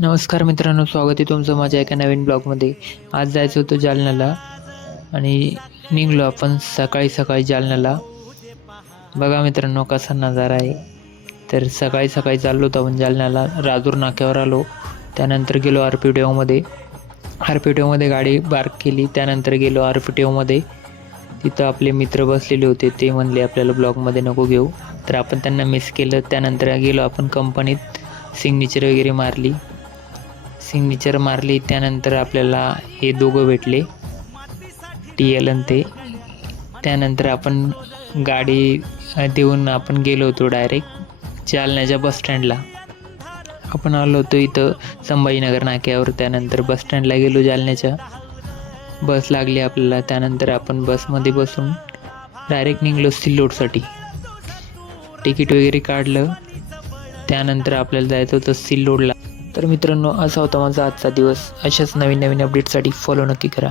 नमस्कार मित्रांनो, स्वागत आहे तुमचं माझ्या एका नवीन ब्लॉगमध्ये. आज जायचं होतं जालन्याला आणि निघलो आपण सकाळी सकाळी जालन्याला. बघा मित्रांनो कसा नजारा आहे. तर सकाळी सकाळी चाललो होतो आपण जालन्याला. राजूर नाक्यावर आलो, त्यानंतर गेलो आर पी टी ओमध्ये गाडी पार्क केली. त्यानंतर गेलो आर-पी-टी-ओमध्ये. तिथं आपले मित्र बसलेले होते. ते म्हणले आपल्याला ब्लॉगमध्ये नको घेऊ, तर आपण त्यांना मिस केलं. त्यानंतर गेलो आपण कंपनीत, सिग्नेचर मारली. त्यानंतर आपल्याला हे दोघं भेटले, TL आणि ते. त्यानंतर आपण गाडी देऊन आपण गेलो होतो डायरेक्ट जालन्याच्या बसस्टँडला. आपण आलो होतो इथं संभाजीनगर नाक्यावर. त्यानंतर बसस्टँडला गेलो जालन्याच्या. बस लागली आपल्याला. त्यानंतर आपण बसमध्ये बसून डायरेक्ट निघलो सिल्लोडसाठी. तिकीट वगैरे काढलं. त्यानंतर आपल्याला जायचं होतं सिल्लोडला. तर मित्रांनो, असा होता माझा आजचा दिवस. अशाच नवीन अपडेटसाठी फॉलो नक्की करा.